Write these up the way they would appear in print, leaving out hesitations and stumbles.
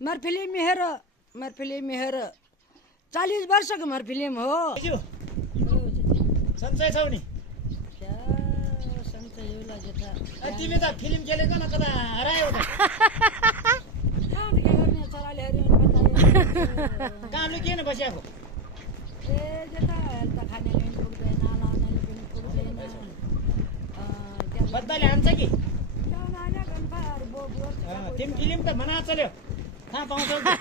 मर फिल्म हेर 40 वर्षको मर फिल्म हो। सन्चै छौ नि? सन्चै होला जेठा। तिमी त फिल्म खेलेको न कता हरायो त? कहाँ के गर्ने चराले हेर्यो भने बतायो। कहाँ लुकिएन बसिएको? ए जेठा अहिले त खाने पनि पुग्दैन, लाउनेले पनि पुग्दैन। बद्दाले हान्छ कि? क्या नाना गन्फार बोबो। तिमी फिल्म त बना चल्यो। कहाँ पाउँछौ कि?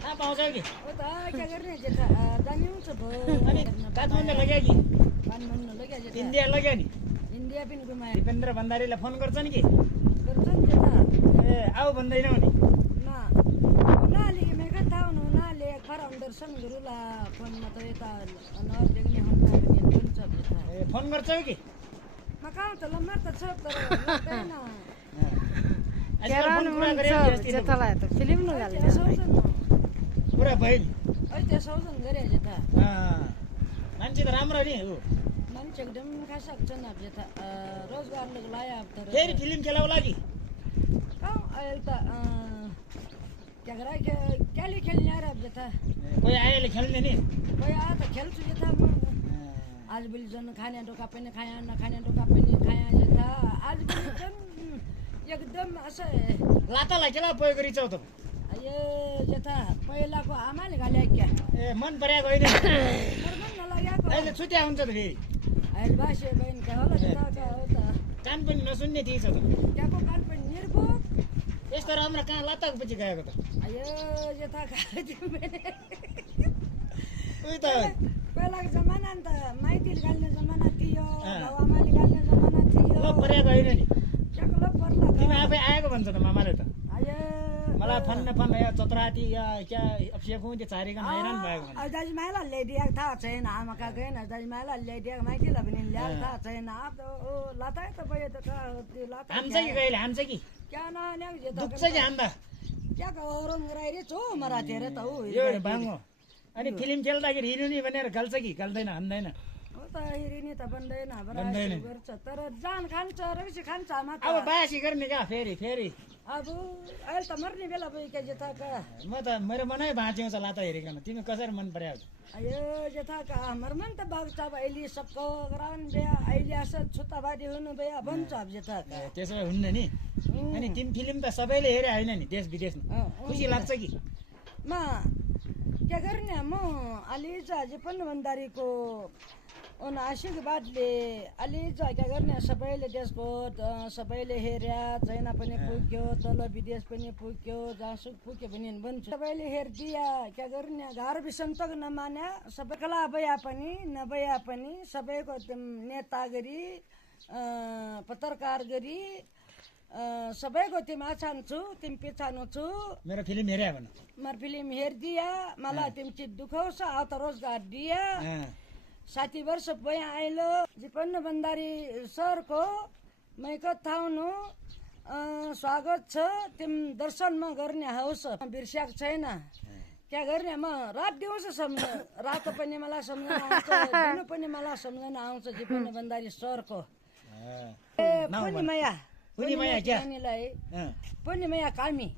कहाँ पाउँछौ कि? ओ त के गर्ने जेठा जाने हुन्छ भो। अनि काठमाडौँ लग्यो कि? काठमाडौँ लग्यो जेठा। इन्डिया लग्यो नि? इन्डिया पनि घुमायो। दिपेन्द्र भण्डारीलाई फोन गर्छ नि कि? गर्छ नि जेठा। ए आऊ भन्दैनौ नि? ना उनीहरूले मेका थाहा हुनु उनीहरूले खरा दर्शन गरुला फोनमा त यता अनुहार देख्ने हुन्छ जेठा। ए फोन गर्छौ कि? म कहाँ त लम्बर त छ तर लाग्दैन। आजकल फोन कुरा गरे जेठालाई त फिल्म न पुरा भयो नि? अहिले त्यो सौजन गरे जेठा। मान्छे त राम्रो नि ऊ। मान्छे एकदम खासक छ नि अब जेठा। रोजगारको लायो अब तर फेरि फिल्म खेलाउला कि? कहाँ अहिले त क्या गरा क्याले खेल्ने आएर अब जेठा। कोही आयोले खेल्ने नि? कोही आयो त खेल्छु जेठा म। आज भोलि झन् खाने ढोका पनि खाया नखाने ढोका पनि खाया जेठा। आज भोलि झन् एकदम असै लातालाई केला प्रयोग गरिछौ त? यो जेठा पहिलाको आमाले घाले क्या। ए मन परेको होइन? मन नलागेको अहिले छुट्या हुन्छ त फेरि? अहिले बासे बहिनी क्या होला जेठा क्या हो त। कान पनि नसुन्ने थिएछ त? त्यहाँको कान पनि निर्भोग। यस्तो राम्रो कहाँ लाताको पछि गएको त? यो जेठा खायो उही त पहिलाको जमाना नि त माइतीले गाल्ने जमाना थियो, बाबुआमाले गाल्ने जमाना थियो। ल परेको होइन नि? त्यहाँको ल पर्ला त। तिमी आफै आएको भन्छ त मामाले त? अयो मलाई फन्न या चतराती या क्या अप्सिएको त्यो चारिकन हैरान भएको भने। दाजुभाइलाई ल्याइदिएको थाहा छैन, आमाका गएन दाजुभाइलाई ल्याइदिएको माइतीलाई पनि ल्याएको थाहा छैन। अब लाताइ त भयो त त्यो लाता हान्छ कि कहिले हान्छ कि? क्या नल्याएको जेठा दुख्छ कि हान्दा? त्यहाँको हरन गराइरहेछ हो मरातेर त हो। यो भाङ्गो अनि फिल्म खेल्दाखेरि हिँड्नु नि भनेर गल्छ कि गल्दैन? हान्दैन? हो त हिँड्ने त बन्दैन बराबर गर्छ तर जान खान्छ रक्सी खान्छ आमा त। अब बासी गर्ने क्या फेरि फेरि? अब अहिले त मर्ने बेला भयो क्या जेठाका। म त मेरो मनै भाँच्यौँ छ लाता हेरिकन। तिमी कसरी मन पर्यो? अयो जेठाका हाम्रो मन त बाग्छ अब अहिले सबको गराउनु बिहा अहिले असर छुट्टाबारी हुनु बिहा भन्छ अब जेठाका। त्यसो भए हुन्न नि? अनि तिमी फिल्म त सबैले हेरे होइन नि देश विदेशमा? खुसी लाग्छ कि? म के गर्ने म अलिजा जिपन भण्डारीको आशीको बादले अलिजा क्या गर्ने सबैले देशको सबैले हेर्या चाइना पनि पुग्यो तल विदेश पनि पुग्यो जहाँसुक पुग्यो भने भन्छु सबैले हेरिदिया क्या गर्ने घर विसन्तक नमान्या सबै कला भया पनि नभया पनि सबैको नेता गरी पत्रकार गरी सबैको तिमी छान्छु तिमी पिछानु छु। मेरो फिल्म हेरे भन? मर फिल्म हेरिदिया मलाई तिमी चिज दुखाउँछ आउ त रोजगार दिया 60 वर्ष भयो आइलो जिपन्न भण्डारी सरको मैको थाउनु स्वागत छ तिमी दर्शनमा गर्ने हौस बिर्स्याएको छैन क्या गर्ने म रात दिउँसो सम्झ रातो पनि मलाई सम्झना आउँछ दिनु पनि मलाई सम्झना आउँछ जिपन्न भण्डारी सरको। ए पूर्णिमा क्या पूर्णिमा कामी